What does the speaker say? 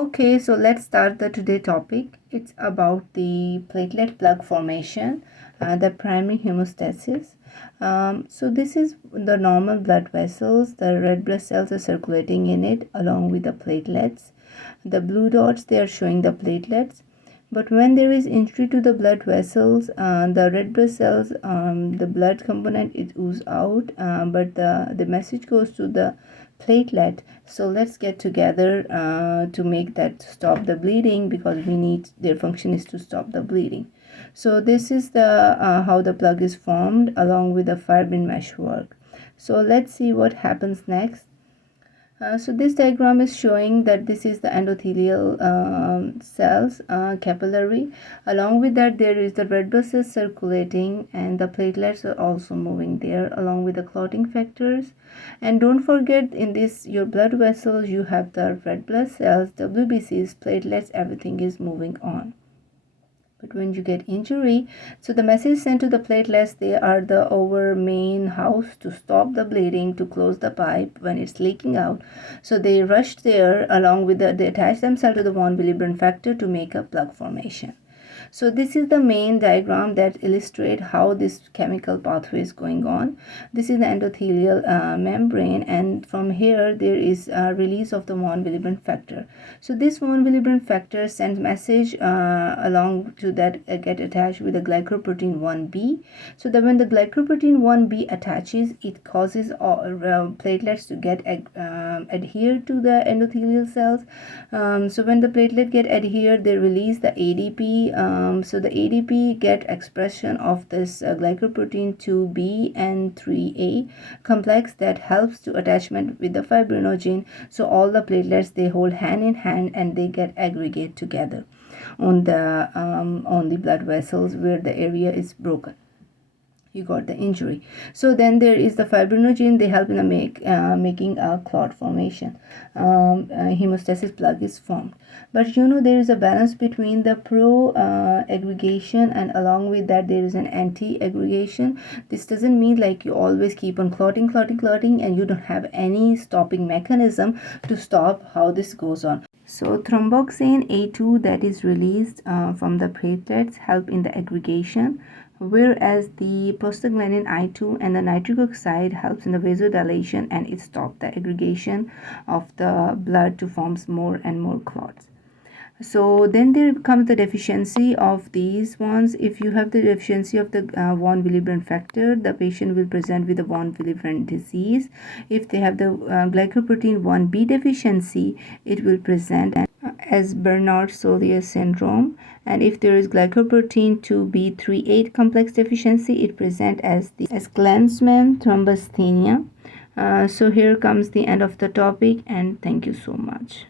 Okay, so let's start the today topic. It's about the platelet plug formation, the primary hemostasis. So this is the normal blood vessels. The red blood cells are circulating in it along with the platelets. The blue dots, they are showing the platelets. But when there is injury to the blood vessels, the red blood cells, the blood component it oozes out, but the message goes to the platelet. So let's get together to make that stop the bleeding, because we need their function is to stop the bleeding. So this is the how the plug is formed along with the fibrin meshwork. So let's see what happens next. So this diagram is showing that this is the endothelial cells, capillary. Along with that, there is the red blood cells circulating, and the platelets are also moving there along with the clotting factors. And don't forget, in this your blood vessels, you have the red blood cells, WBCs, platelets, everything is moving on. But when you get injury, so the message sent to the platelets, they are the over main house to stop the bleeding, to close the pipe when it's leaking out. So they rush there along with they attach themselves to the von Willebrand factor to make a plug formation. So this is the main diagram that illustrates how this chemical pathway is going on. This is the endothelial membrane, and from here there is a release of the von Willebrand factor. So this von Willebrand factor sends message along to that get attached with the glycoprotein 1b. So that when the glycoprotein 1b attaches, it causes platelets to get adhere to the endothelial cells. So when the platelet get adhered, they release the ADP. So the ADP get expression of this glycoprotein 2b and 3a complex that helps to attachment with the fibrinogen. So all the platelets, they hold hand in hand and they get aggregate together on the blood vessels where the area is broken. You got the injury. So then there is the fibrinogen, they help in the making a clot formation. Hemostasis plug is formed. But there is a balance between the pro aggregation, and along with that there is an anti aggregation. This doesn't mean like you always keep on clotting and you don't have any stopping mechanism to stop how this goes on. So thromboxane A2 that is released from the platelets help in the aggregation, whereas the prostaglandin I2 and the nitric oxide helps in the vasodilation, and it stops the aggregation of the blood to form more and more clots. So then there comes the deficiency of these ones. If you have the deficiency of the von Willebrand factor, the patient will present with the von Willebrand disease. If they have the glycoprotein 1b deficiency, it will present as Bernard-Soulier syndrome. And if there is glycoprotein 2b38 complex deficiency, it presents as Glanzmann thrombasthenia. So here comes the end of the topic, and thank you so much.